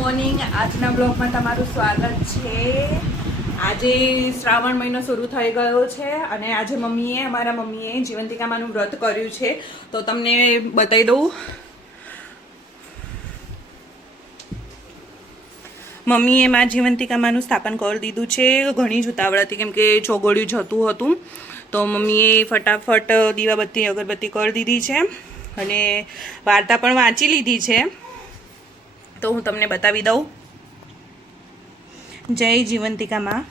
Morning. આજના બ્લોગમાં તમારું સ્વાગત છે. આજે શ્રાવણ મહિનો શરૂ થઈ ગયો છે અને આજે અમારા મમ્મીએ જીવંતિકામાનું વ્રત કર્યું છે. તો તમને બતાવી દઉં. મમ્મીએ માં જીવંતિકામાનું સ્થાપન કરી દીધું છે. ઘણી જ ઉતાવળ હતી કેમ કે ચોગડિયું જતું હતું. તો મમ્મીએ ફટાફટ દીવાબત્તી અગરબત્તી કરી દીધી છે અને વાર્તા પણ વાંચી લીધી છે. તો હું તમને બતાવી દઉં. જય જીવંતિકામાં.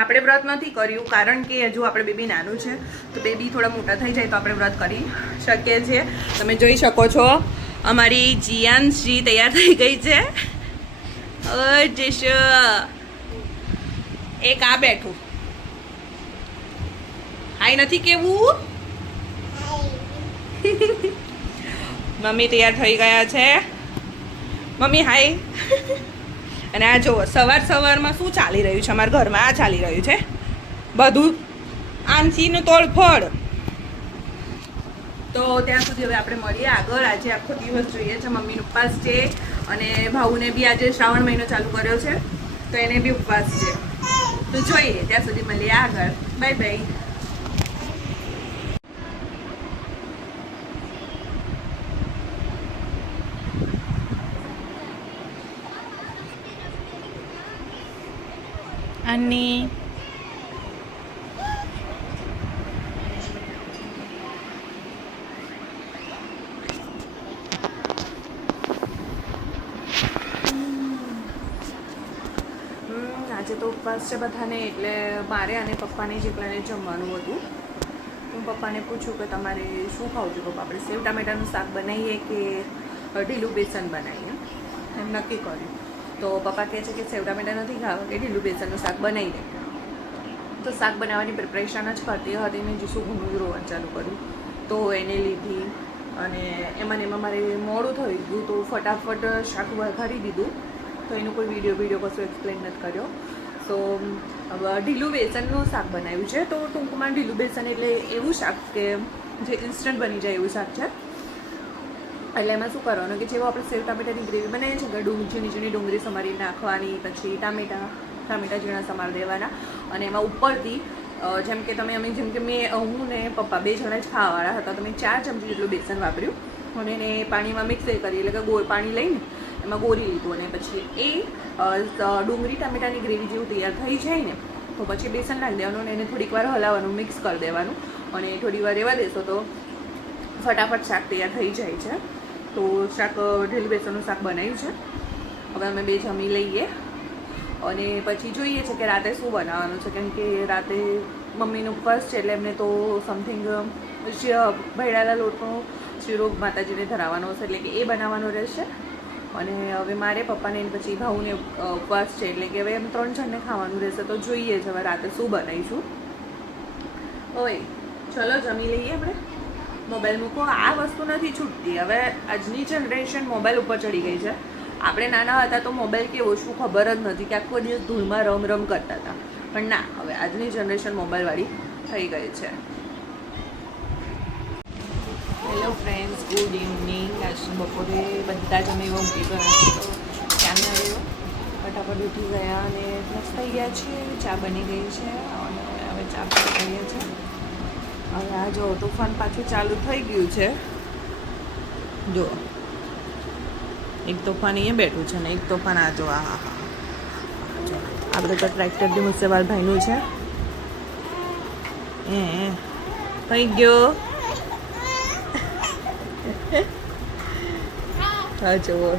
આપણે વ્રત નથી કર્યું કારણ કે હજુ આપણે બેબી નાનું છે. તો બેબી થોડા મોટા થઈ જાય તો આપણે વ્રત કરી શકીએ છીએ. તમે જોઈ શકો છો અમારી જીયાનશ્રી તૈયાર થઈ ગઈ છે. જશ એક આ બેઠું હાય નથી કેવું. મમ્મી તૈયાર થઈ ગયા છે. મમ્મી હાય. અને આ જુઓ સવારમાં શું ચાલી રહ્યું છે અમારા ઘરમાં. આ ચાલી રહ્યું છે બધું આંસીનું તોડફોડ. તો ત્યાં સુધી હવે આપણે મળીએ આગળ. આજે આખો દિવસ જોઈએ છે. મમ્મીનો ઉપવાસ છે અને ભાઉને બી આજે શ્રાવણ મહિનો ચાલુ કર્યો છે તો એને બી ઉપવાસ છે. તો જોઈએ ત્યાં સુધી મળીએ આગળ. Bye bye. અને આજે તો ઉપવાસ છે બધાને એટલે મારે અને પપ્પાને જ એકલાને જમવાનું હતું. હું પપ્પાને પૂછ્યું કે તમારે શું ખાવું છે પપ્પા, આપણે સેવ ટામેટાનું શાક બનાવીએ કે ઢીલું બેસન બનાવીએ. એમ નક્કી કર્યું. તો પપ્પા કહે છે કે સેવ ટામેટા નથી ખાવા કે ઢીલું બેસનનું શાક બનાવી દે. તો શાક બનાવવાની પ્રિપરેશન જ કરતી હતી ને જીસુ ઘણું રોવાનું ચાલુ કર્યું તો એને લીધી અને એમાં મારે મોડું થઈ ગયું તો ફટાફટ શાક વઘારી દીધું. તો એનું કોઈ વિડીયો કશું એક્સપ્લેન નથી કર્યો. સો ઢીલું બેસનનું શાક બનાવ્યું છે. તો ટૂંકમાં ઢીલું બેસન એટલે એવું શાક કે જે ઇન્સ્ટન્ટ બની જાય એવું શાક છે. એટલે એમાં શું કરવાનું કે જેવો આપણે સેવ ટામેટાની ગ્રેવી બનાવીએ છીએ કે ઝીણી ડુંગળી સમારી નાખવાની, પછી ટામેટા ઝીણા સમારી દેવાના અને એમાં ઉપરથી જેમ કે હું ને પપ્પા બે જણા જ ખાવાવાળા હતા તો મેં 4 ચમચી જેટલું બેસન વાપર્યું અને એને પાણીમાં મિક્સ કરી એટલે કે પાણી લઈને એમાં ગોળી લીધું અને પછી એ ડુંગળી ટામેટાની ગ્રેવી જેવું તૈયાર થઈ જાય ને તો પછી બેસન નાખી દેવાનું અને એને થોડીક વાર હલાવવાનું, મિક્સ કરી દેવાનું અને થોડી વાર રહેવા દેશો તો ફટાફટ શાક તૈયાર થઈ જાય છે. તો શાક ઢીલું બેસનનું શાક બનાવ્યું છે. હવે અમે બે જમી લઈએ અને પછી જોઈએ છે કે રાતે શું બનાવવાનું છે કેમ કે રાતે મમ્મીનો ઉપવાસ છે એટલે એમને તો સમથિંગ ભૈડાના લોટનો શીરો માતાજીને ધરાવવાનો હશે એટલે કે એ બનાવવાનો રહેશે. અને હવે મારે પપ્પાને પછી ભાઉને ઉપવાસ છે એટલે કે હવે એમ 3 જણને ખાવાનું રહેશે. તો જોઈએ છે હવે રાતે શું બનાવીશું. ઓય ચલો જમી લઈએ આપણે. મોબાઈલ મૂકો. આ વસ્તુ નથી છૂટતી. હવે આજની જનરેશન મોબાઈલ ઉપર ચડી ગઈ છે. આપણે નાના હતા તો મોબાઈલ કેવો શું ખબર જ નથી કે આખો દિવસ ધૂળમાં રમ કરતા હતા. પણ ના, હવે આજની જનરેશન મોબાઈલવાળી થઈ ગઈ છે. Hello friends, good evening. આજ બપોરે બધા જ અમે એવા ઊંઘી ગયા છે તો ક્યાંના રહ્યો ફટાફટ ઉઠી ગયા અને ફ્રેશ થઈ ગયા છે. ચા બની ગઈ છે અને હવે ચા પી કરીએ છીએ. હવે આ જો તોફાન પાછું ચાલુ થઈ ગયું છે. જો એક તોફાન અહીંયા બેઠું છે ને એક તોફાન આ જો આ આપણે તો ટ્રેક્ટર બી મુસેવાલ ભાઈનું છે. થઈ ગયો. હા જુઓ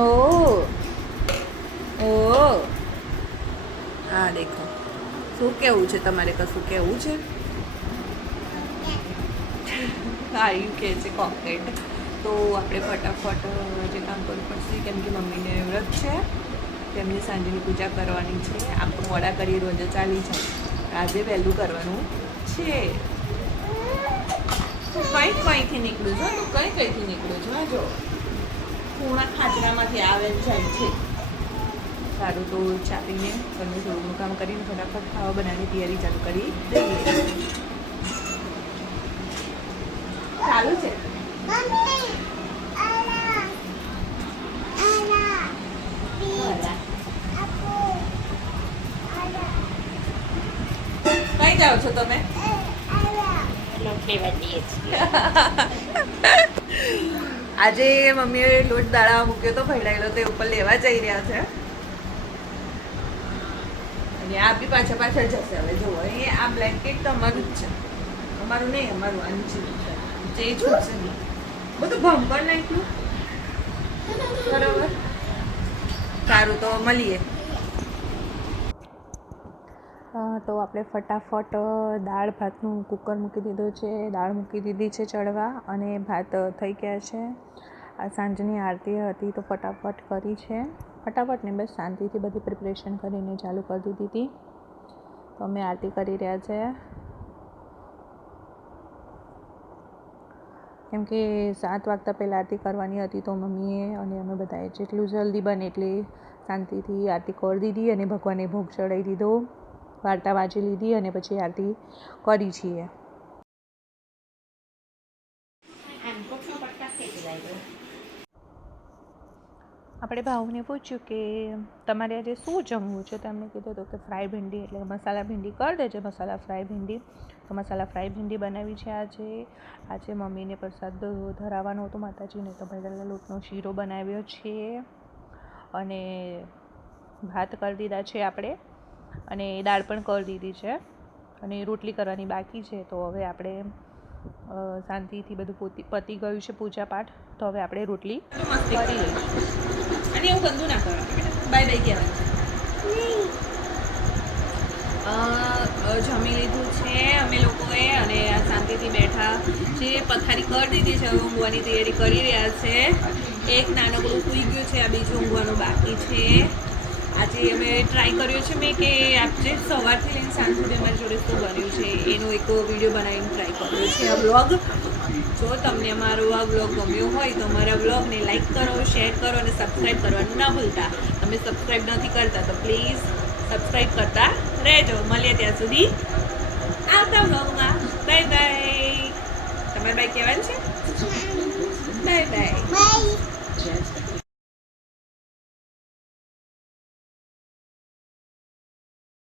ઓ હા દેખો. શું કેવું છે તમારે? કશું કેવું છે? હા એવું કહે છે કોકેટ. તો આપણે ફટાફટ જે કામ કરવું પડશે કેમ કે મમ્મીને વ્રત છે તેમની સાંજની પૂજા કરવાની છે. આપણું વડા કરી રોજ ચાલી જાય. આજે વહેલું કરવાનું છે. કઈથી નીકળું છો તું? કઈથી નીકળું છું? હા જો ખૂણા ખાચરામાંથી આવે જાય છે. સારું તો ચા પીને ઘરનું થોડું કામ કરીને ફટાફટ ખાવા બનાવવાની તૈયારી ચાલુ કરી દઈએ. ચાલુ છે કઈ જાઓ છો તમે? આજે મમ્મીએ લોટ દાળા મૂક્યો તો ભેળાયેલો તે ઉપર લેવા જઈ રહ્યા છે અને આ બી પાછા પાછળ જશે. હવે જુઓ અહીં આ બ્લેન્કેટ તો અમારું જ છે, અમારું નહીં, અમારું અંચી જે છૂટશે નહીં. બધું ભમ કરી નાખ્યું. બરાબર, સારું તો મળીએ. તો આપણે ફટાફટ દાળ ભાતનું કુકર મૂકી દીધું છે, દાળ મૂકી દીધી છે ચડવા અને ભાત થઈ ગયા છે. આ સાંજની આરતી હતી તો ફટાફટ કરી છે, ફટાફટ ને બસ શાંતિથી બધી પ્રિપરેશન કરીને ચાલુ કરી દીધી હતી. તો અમે આરતી કરી રહ્યા છે કેમ કે 7 વાગતા પહેલાં આરતી કરવાની હતી તો મમ્મીએ અને અમે બધાએ જેટલું જલ્દી બને એટલી શાંતિથી આરતી કરી દીધી અને ભગવાનને ભોગ ચડાવી દીધો, વાર્તા વાંચી લીધી અને પછી આરતી કરી છીએ. આપણે ભાવને પૂછ્યું કે તમારે આજે શું જમવું છે, તો એમને કીધું હતું કે ફ્રાય ભીંડી, એટલે મસાલા ભીંડી કરી દેજે, મસાલા ફ્રાય ભીંડી. તો મસાલા ફ્રાય ભીંડી બનાવી છે આજે મમ્મીને પ્રસાદ ધરાવવાનો હતો માતાજીને, તો ભરેલા લોટનો શીરો બનાવ્યો છે અને ભાત કરી દીધા છે આપણે અને દાળ પણ કરી દીધી છે અને રોટલી કરવાની બાકી છે. તો હવે આપણે શાંતિથી બધું પતી ગયું છે પૂજા પાઠ, તો હવે આપણે રોટલી કરી લઈશું. અને એવું ગંદુ ના કરવાનું, બાય બાય કહેવાનું. જમી લીધું છે અમે લોકોએ અને શાંતિથી બેઠા જે પથારી કરી દીધી છે, હવે ઊંઘવાની તૈયારી કરી રહ્યા છે. એક નાનકડું સૂઈ ગયું છે, આ બીજું ઊંઘવાનું બાકી છે. આજે અમે ટ્રાય કર્યો છે મેં કે આજે સવારથી લઈને સાંજ સુધી અમારી જોડે શું બન્યું છે એનો એક વિડીયો બનાવીને ટ્રાય કર્યો છે આ વ્લોગ. જો તમને અમારો આ વ્લોગ ગમ્યો હોય તો અમારા વ્લોગને લાઈક કરો, શેર કરો અને સબસ્ક્રાઈબ કરવાનું ના ભૂલતા. તમે સબસ્ક્રાઈબ નથી કરતા તો પ્લીઝ સબસ્ક્રાઈબ કરતા રહેજો. મળીએ ત્યાં સુધી આવતા વ્લોગમાં. Bye bye. તમારે બાય કહેવાનું છે? Bye bye.